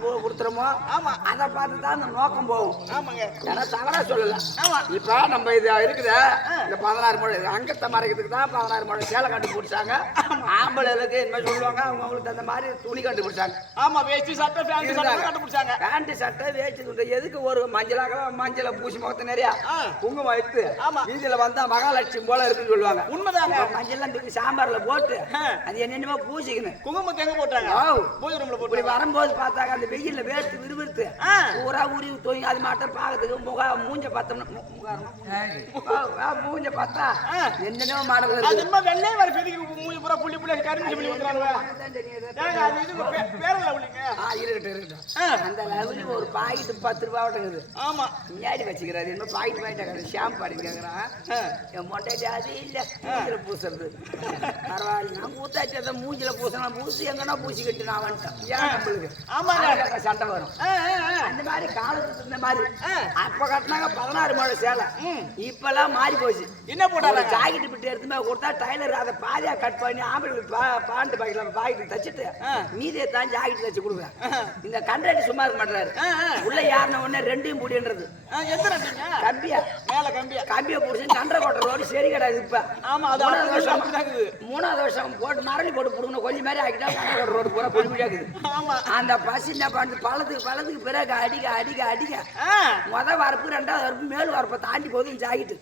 கு- கொடுத்துறோமோ ஆமா. அதை பார்த்து தான் அந்த நோக்கம் போகும். ஆமாங்க. ஏன்னா தவறா சொல்லல. ஆமா. இப்ப நம்ம இது இருக்குது இந்த பதினாறு முறை அங்கத்தை மறைக்கிறதுக்கு தான் பதினாறு முறை சேலை கண்டுபிடிச்சாங்க ஆம்பளைகளுக்கு என்ன சொல்லுவாங்க அவங்க அவங்களுக்கு தகுந்த மாதிரி துணி கண்டுபிடிச்சாங்க ஆமா வேஷ்டி சட்டை ஃபேண்ட் சட்டை. கண்டுபிடிச்சாங்க பேண்ட் சட்டை வேஷ்டி துண்டு எதுக்கு ஒரு மஞ்சளாக மஞ்சளை பூசி முகத்தை நிறைய. குங்குமம் வைத்து ஆமா. வீதியில வந்தா மகாலட்சுமி போல இருக்குன்னு சொல்லுவாங்க. உண்மைதாங்க. மஞ்சள்லாம் தூக்கி சாம்பார்ல போட்டு. அது என்னென்னமோ பூசிக்கணும். குங்குமத்தை எங்க போட்டாங்க. பூஜை ரூம்ல போட்டாங்க. வரும்போது பார்த்தாக்க அந்த வெயில்ல வேர்த்து விறுவிறுத்து. பூரா உரி தூங்கி அது மாட்டம் பார்க்கறதுக்கு முக மூஞ்ச பார்த்தோம்னா மூஞ்ச பார்த்தா ஆ. என்னென்னமோ மாடல் அது என்ன வெள்ளை வர பெதுக்கு மூஞ்சி பூரா புள்ளி புள்ளி கரும்பு சொல்லி விட்டுறாங்க அதுதான் தெரியுது. ஏங்க அது இது பே- பேரல உள்ளீங்க? ஆ, இருக்கட்டும் இருக்கட்டும். ஆ. அந்த லெவலு ஒரு பாக்கெட்டு பத்து ரூபா இருக்குது. ஆமா. முன்னாடி வச்சுக்கிறாரு என்ன பாக்கெட் பாக்கெட் கேட்கறாரு ஷாம்பு அடிக்க கேட்கறான். என் மொட்டைட்டி அது இல்ல. மூஞ்சில பூசுறது. பரவாயில்ல நான் பூத்தாச்சு அதை மூஞ்சில பூசணும் பூசி எங்கன்னா பூசிக்கிட்டு நான் வந்துட்டேன் ஏன் நம்மளுக்கு? ஆமாங்க. அதுல சண்டை வரும். அந்த மாதிரி காலத்துக்கு இந்த மாதிரி. அப்ப கட்டினாங்க பதினாறு மாடு சேலை. இப்பெல்லாம் மாறி போச்சு என்ன போட்டாங்க ஜாக்கெட் பிட்டு எடுத்து போய் கொடுத்தா டைலர் அதை பாதியா கட் பண்ணி ஆம்பளுக்கு பாண்ட் பாக்கெட்ல பாக்கெட் தச்சுட்டு. மீதியை தான் ஜாக்கெட் தச்சு கொடுக்குறேன் இந்த கண்ட்ராக்ட் சும்மா இருக்க மாட்டாரு. உள்ள யாருன உடனே ரெண்டையும் முடின்றது? கம்பியா. மேல கம்பியா? கம்பியை பிடிச்சி கண்டை கொட்ட ரோடு சரி கிடையாது இப்ப. ஆமா, அது வருஷம். மூணாவது வருஷம் போட்டு மரளி போட்டு புடுங்கணும். கொஞ்சம் மாதிரி ஆகிட்டா கண்டை கொட்ட ரோடு பூரா பொறுமையா இருக்குது ஆமா. அந்த பஸ் என்ன பண்ணுது? பழத்துக்கு பழத்துக்கு பிறகு அடிக்க அடிக்க அடிக்க. முத வரப்பு ரெண்டாவது வரப்பு மேல் வரப்பை தாண்டி போகுது ஜாக்கெட்டு.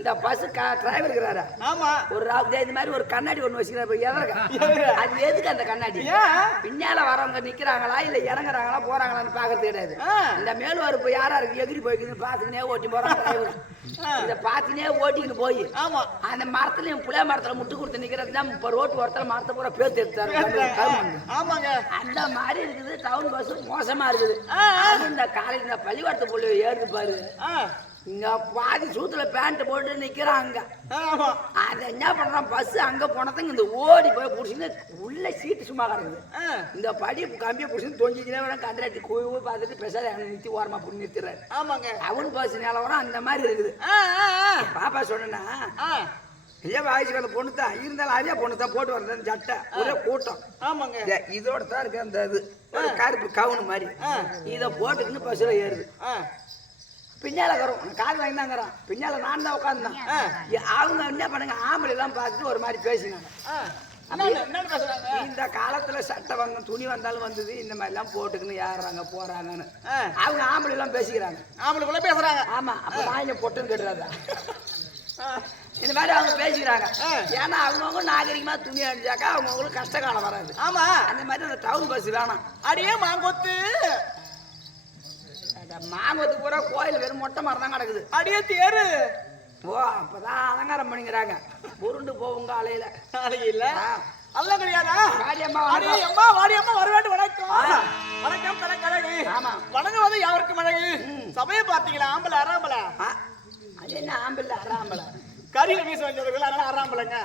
இந்த பஸ் டிரைவர் இருக்கிறாரா? ஆமா. ஒரு ராவு இது மாதிரி ஒரு கண்ணாடி ஒண்ணு வச்சுக்கிறாரு எதிர்க்க அது எதுக்கு அந்த கண்ணாடி? பின்னால வரவங்க நிக்கிறாங்களா இல்ல இறங்குறாங்களா போறாங்களான்னு பாக்குறது கிடையாது. இந்த மேல் வரப்பு யாரா இருக்கு எகிரி போய்க்குது பாத்துக்கினே ஓட்டி போறாங்க டிரைவர். இத பாத்துனே ஓட்டிக்கிட்டு போய் ஆமா. அந்த மரத்துலயும் புளிய மரத்துல முட்டு கொடுத்து நிக்கிறது தான் இப்ப ரோட்டு ஓரத்துல மரத்தை பூரா பேத்து எடுத்தாரு ஆமாங்க. அந்த மாதிரி இருக்குது டவுன் பஸ் மோசமா இருக்குது. இந்த காலையில் இந்த பள்ளிக்கூடத்து புள்ளி ஏறுது பாரு. இங்க பாதி சூத்துல பேண்ட் போட்டு நிக்கிறாங்க. அதை என்ன பண்றான் பஸ் அங்க போனதுங்க இந்த ஓடி போய் புடிச்சுன்னு உள்ள சீட்டு சும்மா கிடக்குது. இந்த படி கம்பியை புடிச்சுன்னு தொங்கிக்கினே வேணும் கண்டாட்டி போய் பார்த்துட்டு பெசாத நிறுத்தி ஓரமா புடி நிறுத்துறாரு ஆமாங்க. அவன் பஸ் நிலவரம் அந்த மாதிரி இருக்குது. பாப்பா சொன்னா ஐயா வயசுக்கு அந்த பொண்ணு தான் இருந்தாலும் அதே பொண்ணு தான் போட்டு வந்தேன் சட்டை. ஒரே கூட்டம். ஆமாங்க. இதே- இதோட தான் இருக்கு அந்த இது. கருப்பு கவுனு மாதிரி. இதை போட்டுக்கின்னு பஸ்ஸில் ஏறுது. பின்னால வரும். காது வாங்கி தாங்கிறான் பின்னால நான் தான் உட்காந்துதான். அவங்க என்ன பண்ணுங்க ஆம்பளை எல்லாம் பார்த்துட்டு ஒரு மாதிரி பேசினாங்க இந்த காலத்துல சட்டை வாங்க துணி வந்தாலும் வந்தது இந்த மாதிரி எல்லாம் போட்டுக்கின்னு ஏறுறாங்க போறாங்கன்னு. அவங்க ஆம்பளை எல்லாம் பேசிக்கிறாங்க. ஆம்பளைக்குள்ள பேசுறாங்க. ஆமா அப்ப நான் பொட்டுன்னு கட்டுறாதா. ஆ, இந்த மாதிரி அவங்க பேசிக்கிறாங்க. ஏன்னா அவங்கவுங்க நாகரிகமா துணி அணிஞ்சாக்கா அவங்கவுங்களுக்கு கஷ்ட காலம் வராது. ஆமா. அந்த மாதிரி அந்த டவுன் பஸ் வேணாம். அடியே மாங்கொத்து. அந்த மாங்கொத்துக்கு பூரா கோயில் வெறும் மொட்டை மரம் தான் கிடக்குது. அடியே தேரு. ஓ அப்பதான் அலங்காரம் பண்ணிக்கிறாங்க. உருண்டு போவுங்க அலையில. ஆ. அதெல்லாம் கிடையாதா? காரியம்மா அடே வணக்கம். அம்மா வாடி அம்மா வர வேண்டும் வணக்கம். வணக்கம் கலக்கழகு ஆமா. வணங்குவது யாருக்கும் அழகு சபையை பார்த்தீங்களா? ஆம்பளை அறாம்பளை? அது என்ன ஆம்பளை அறாம்பளை? கரியில மீச வந்தவர்கள் அதனால அறாம்பளைங்க.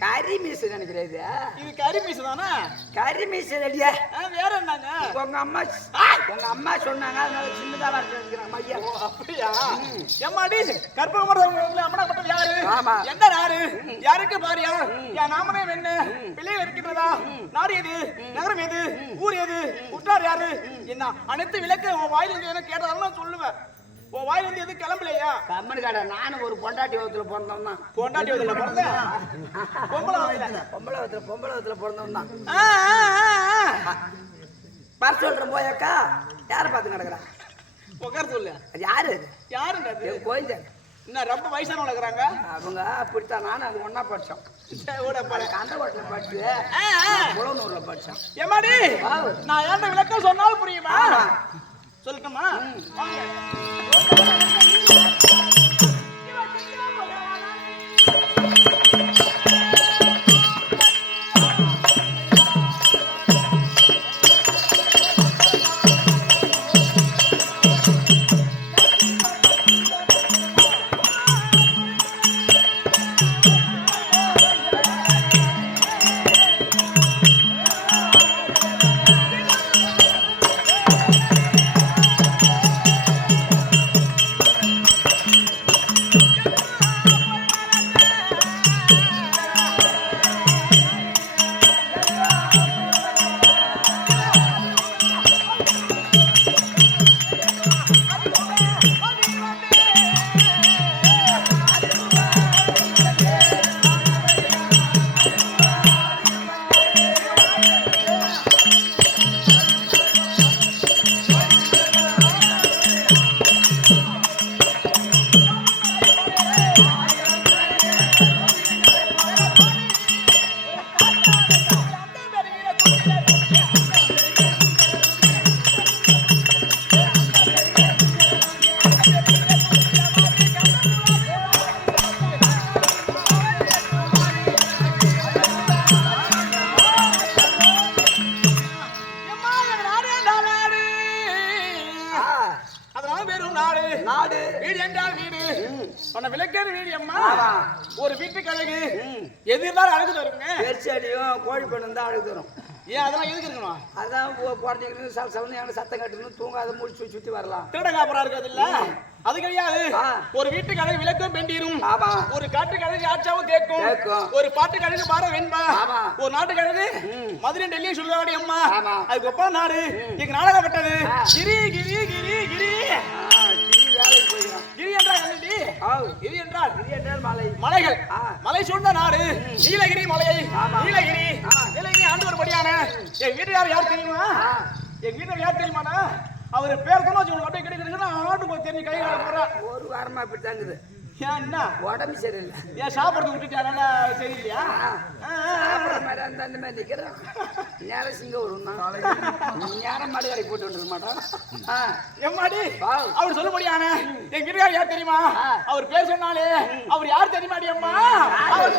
கறி மீசு நினைக்கிறேன் இது. இது கறி மீச தானே கறி மீசு ரெடியா வேற என்னங்க? உங்க அம்மா உங்க அம்மா சொன்னாங்க அதனால சின்னதா வரைக்கும் ஐயா. அப்படியா? எம்மாடி கற்பக மரம் அம்மனா மட்டும் யாரு? ஆமா. எந்த நாடு யாருக்கு பாரியா? என் நாமனே என்ன பிள்ளை இருக்கின்றதா நாடு எது? நகரம் எது? ஊர் எது? உற்றார் யாரு? என்ன அனைத்து விளக்கு உன் வாயில என்ன கேட்டதாலும் நான் சொல்லுவேன். உன் வாயில இருந்து எதுவும் கிளம்பலையா? கம்மனு கடை நானும் ஒரு பொண்டாட்டி வகுத்துல பிறந்தவன் தான் பொண்டாட்டி வயதுல பிறந்த? பொம்பளை வயதுல. பொம்பளை வகுத்துல பொம்பளை வகுத்துல பிறந்தவன் தான். வர சொல்றேன் போயாக்கா யாரை பார்த்து கிடக்குறான் உட்கார சொல்லு. அது யாரு யாருங்க அது கோயில் என்ன ரொம்ப வயசான வளர்க்குறாங்க அவங்க அப்படித்தான் நானும் அது ஒண்ணா படிச்சோம். கந்தகோட்டில் படிச்சு. புலனூர்ல படிச்சோம் ஏமாடி. நான் ஏன்டா விளக்கம் சொன்னாலும் புரியுமா. சொல்லட்டுமா Thank you. உன்னை விளக்கேறு வீடு அம்மா. ஒரு வீட்டுக்கு அழகு ம். எது இருந்தாலும் அழகு தருங்க பெருச்சடியும் கோழி பெண்ணும் தான் அழுகு தரும். ஏன் அதெல்லாம் எதுக்கு இருக்கணும்? அதான் குறைஞ்சிக்கணும் சல சலன்னு சத்தம் கட்டணும் தூங்காத முடிச்சு சுற்றி வரலாம். திருட காப்பரா இருக்காது இல்ல? அது கிடையாது. ஒரு வீட்டுக்கு அழகு விளக்கும் பெண்டிரும். ஒரு காட்டுக்கு அழகு ஆச்சாவும் கேட்கும். ஒரு பாட்டுக்கு அழகு பார வெண்பா. ஒரு நாட்டுக்கு அழகு ம். மதுரை டெல்லியும் சொல்லுவாடி அம்மா. ஆமா. அதுக்கு ஒப்பா நாடு. இங்க நாடகப்பட்டது ஆ. மலைகள். ஆ. மலை சூழ்ந்த நாடு. நீலகிரி மலையை. நீலகிரி. ஆ. நீலகிரி ஆண்டு ஒரு படியான என் வீட்டுக்காரர் யார் தெரியுமா? என் வீட்டுல யார் தெரியுமாடா? அவர் பேர் சொன்னா உங்களுக்கு அப்படியே கிடைக்கிறதுன்னா ஆண்டு போய் தெரிஞ்சு கை கால ஒரு வாரமா இப்படி தாங்குது என்ன உடம்பு சரியில்லை. ஏன் சாப்பிடுறது விட்டுட்டாரா சரியில்லையா அந்த அந்த மாதிரி நிக்கிறேன் நேரம் சிங்க வரும் நேரம் மாடு கடைக்கு போட்டு வந்துருக்க மாட்டோம். ஆ. எம்மாடி வா. அவர் சொல்லும்படியான என் வீட்டுக்காரர் யார் தெரியுமா. அவர் பேர் சொன்னாலே அவர் யார் தெரியுமாடி அம்மா? அவர்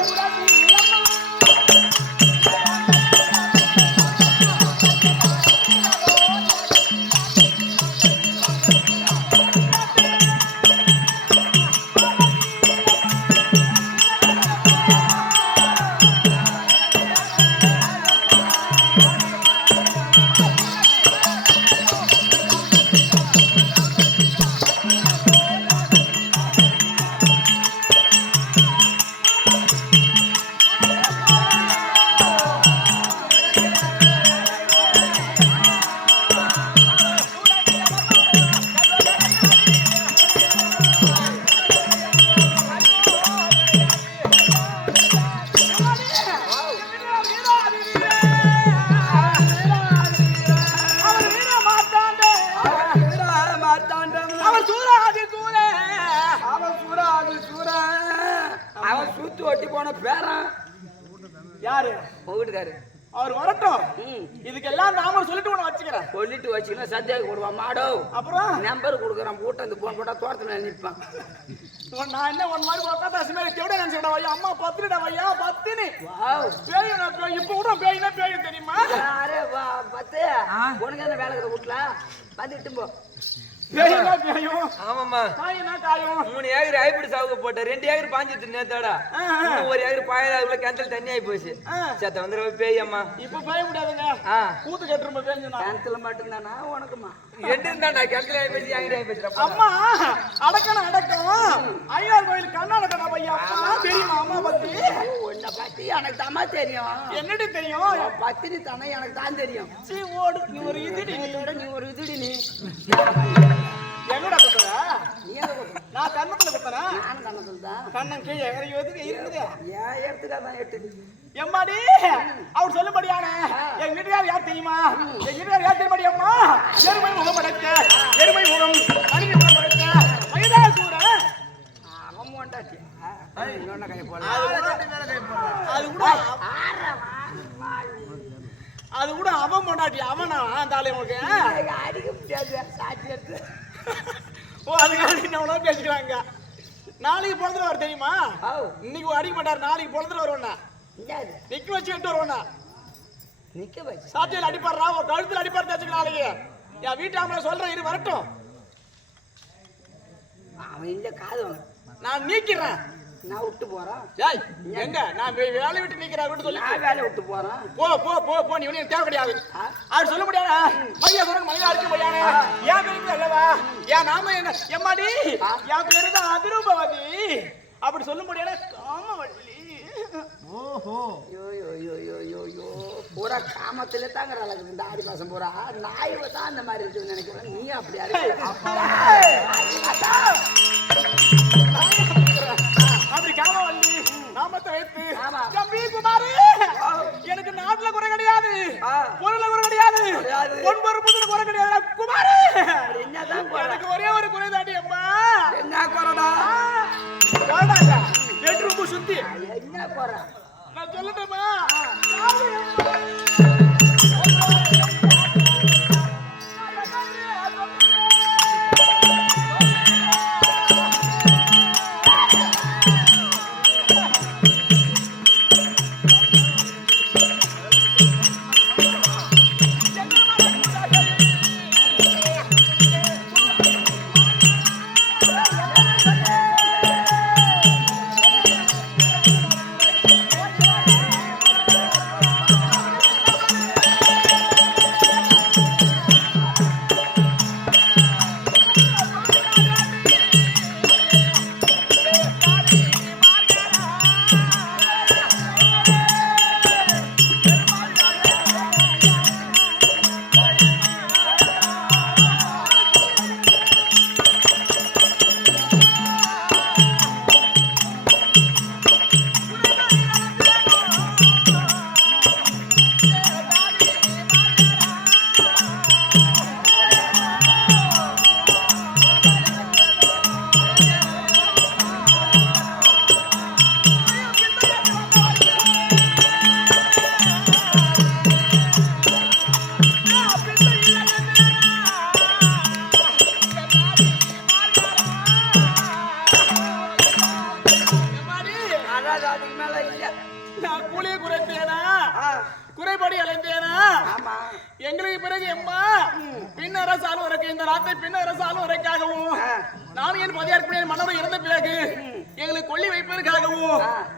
அவர் வரட்டும். இதுக்கெல்லாம் நாம சொல்லிட்டு உன்னை வச்சுக்கிறேன். சொல்லிட்டு வச்சுக்கணும் சத்தியாக கொடுவான் மாடோ. அப்புறம்? நம்பர் கொடுக்குறான் போட்டு அந்த போன் போட்டா தோட்டத்தில் நிற்பான் நான் என்ன ஒன் மாதிரி உட்காந்து அசுமாரி தேவிட நினைச்சுடா வையா அம்மா பத்துடா வையா பத்துன்னு வாவ். பேய் இப்ப கூட பேய்னா பேய் தெரியுமா? அரே வா பத்து. உனக்கு என்ன வேலை வீட்டுல வந்து இட்டும் போ. பேய்னா பேயும் ஆமாம்மா. காயினா காயும் மூணு ஏக்கர் ஹைபிரிட் சாவுக்கு ரெண்டு ஏக்கர் பாஞ்சிட்டு நேத்தோட ஒரு ஏக்கர் பாயல கிணத்துல தண்ணி ஆகி போச்சு. சேத்த வந்துடுற பேயம்மா. இப்ப பேய முடியாதுங்க கூத்து கட்டுரும் பேஞ்சுனா. கிணத்துல மட்டும்தானா? உனக்குமா? ரெண்டு இருந்தா நான் கிணத்துல ஆகி போச்சு ஏங்கடி ஆகி போச்சு அம்மா அடக்கணும் அடக்கம் ஐயார் கோயில் கர்நாடகா பையா? அம்மா தெரியுமா அம்மா பத்தி? உன்னை பத்தி எனக்கு தாமா தெரியும். என்னடி தெரியும்? உன் பத்தினி தானே எனக்கு தான் தெரியும். சீ ஓடு. நீ ஒரு இதோட. நீ ஒரு இதுடி நீ. கண்ணன் கீழே இறங்கி இருக்குது ஏன் எடுத்துக்கா தான் எட்டு எம்மாடி அவர் சொல்லும்படியான என் வீட்டுக்கார் யார் தெரியுமா? என் வீட்டுக்கார் யார் தெரியுமாடி அம்மா? எருமை முகம் படைத்த எருமை முகம் மனித முகம் படைத்த அவன் மோண்டாட்டி. இன்னொன்னு கை போல அது கூட அது கூட அவன் பொண்டாட்டி அவனா? அந்த ஆளு உனக்கு? அடிக்க முடியாது சாட்சி எடுத்து. ஓ அதுக்காக என்ன பேசிக்கிறாங்க. நாளைக்கு பிறந்துட்டு வர தெரியுமா? இன்னைக்கு அடிக்க மாட்டார் நாளைக்கு வருவோண்ணா இந்தாது நிக்க வச்சு விட்டு வருவோண்ணா நிக்க வச்சு. சாத்தியில் அடிப்பாடுறா ஒரு கழுத்தில் அடிப்பாரு தச்சுக்க நாளைக்கு. என் வீட்டு ஆம்பளை சொல்றேன் இரு வரட்டும். அவன் இந்த காது நான் நீக்கிறேன். நான் விட்டு போறான் ஏய் எங்க? நான் வேலை விட்டு நிக்கிறேன் விட்டு சொல்லி. நான் வேலையை விட்டு போறேன் போ போ போ போ நீ ஒன்றும் தேவை கிடையாது? அவர் சொல்ல முடியாதா? பையன் சொல்ற மனிதா இருக்கு பையானே ஏன் பேருக்கு அல்லவா? ஏன் நாம என்ன? எம்மாடி? என் பேரு தான் அதிரூபவதி அப்படி சொல்ல முடியாத? காமவள்ளி. ஐயோ ஐயோ ஐயோ ஐயோ ஐயோ ஐயோ பூரா காமத்திலே தாங்க இருக்குது இந்த ஆடி மாசம் பூரா. நாய் தான் அந்த மாதிரி இருக்குன்னு நினைக்கிறேன். நீ அப்படியா? பொருள்ல குறை கிடையாது. பொன் பொறுப்புல குறை கிடையாது. குமாரு. என்னதான்? எனக்கு ஒரே ஒரு குறை தாண்டி அம்மா. என்ன குறடா வேண்டாங்க பெட்ரூம் சுத்தி. என்ன குறை நான் சொல்லட்டுமா?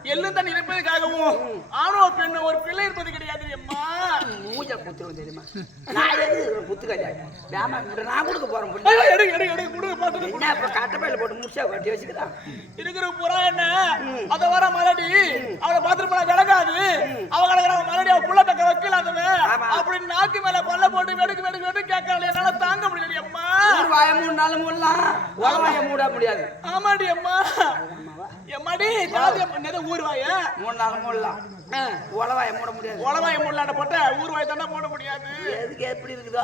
எள்ளும் தண்ணி இருப்பதற்காகவும் ஆணோ பெண்ணோ ஒரு பிள்ளை இருப்பது கிடையாது எம்மா மூஞ்ச குத்துருவோம் தெரியுமா? நான் எதுக்கு குத்து கல்யாணம் வேமா நான் கொடுக்க போறேன் எடு எடு எடு கொடுங்க பார்த்துட்டு என்ன இப்ப கட்டப்பையில போட்டு முடிச்சா கட்டி வச்சுக்கிறான் இருக்கிற புறா என்ன? அத வர மலடி அவளை பாத்துட்டு போனா விளங்காது அவ கிடக்குற மலடி அவ புள்ள தக்க வைக்கலாதவன். ஆமா. அப்படி நாக்கு மேல பல்ல போட்டு வெடுக்கு வெடுக்கு வெடுக்கு கேட்கறாள் என்னால தாங்க முடியல அம்மா. ஊர் வாய மூணு நாள் மூடலாம் உல வாய மூட முடியாது. ஆமாடி அம்மா. எம்மாடி ஜாதி என்னது ஊர்வாய மூணு நாள் மூடலாம். உல வாய மூட முடியாது. உளவாய முள்ளாண்ட போட்ட ஊர்வாய் தானே போட முடியாது. எதுக்கு எப்படி இருக்குதோ.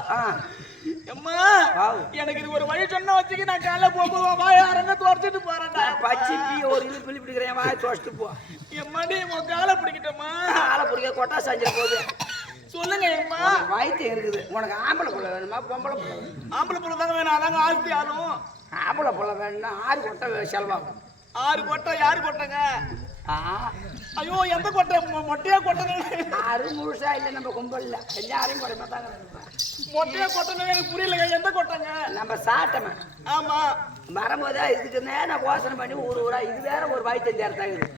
எம்மா வாவ். எனக்கு இது ஒரு வழி சொன்ன வச்சுக்கு நான் காலைல போகும்போது வாய அரங்க போறேன்டா. நான் பச்சை பீ ஒரு இது பிள்ளி பிடிக்கிறேன் வாய தோச்சிட்டு போ. எம்மாடி உன் காலை பிடிக்கிட்டோமா ஆளை பிடிக்க கொட்டா செஞ்சிட போகுது. சொல்லுங்க எம்மா. வயிற்று இருக்குது உனக்கு ஆம்பளை புள்ள வேணுமா பொம்பளை புள்ள ஆம்பளை புள்ள தாங்க வேணும் அதாங்க ஆஸ்தி ஆளும் ஆம்பளை புள்ள வேணும்னா ஆறு கொட்டை செலவாகும். ஆறு கொட்டை யாரு கொட்டைங்க? ஐயோ எந்த கொட்டை? மொட்டையா கொட்டைங்க ஆறு முழுசா இல்லை நம்ம கும்பல்ல எல்லாரும் குறைமா தாங்க மொட்டையா கொட்டைங்க எனக்கு புரியலங்க எந்த கொட்டைங்க? நம்ம சாட்டமே ஆமா. வரும்போதே இதுக்கு மேல யோசனை பண்ணி ஊர் ஊரா இது வேற ஒரு வயிற்று நேரத்தாகுது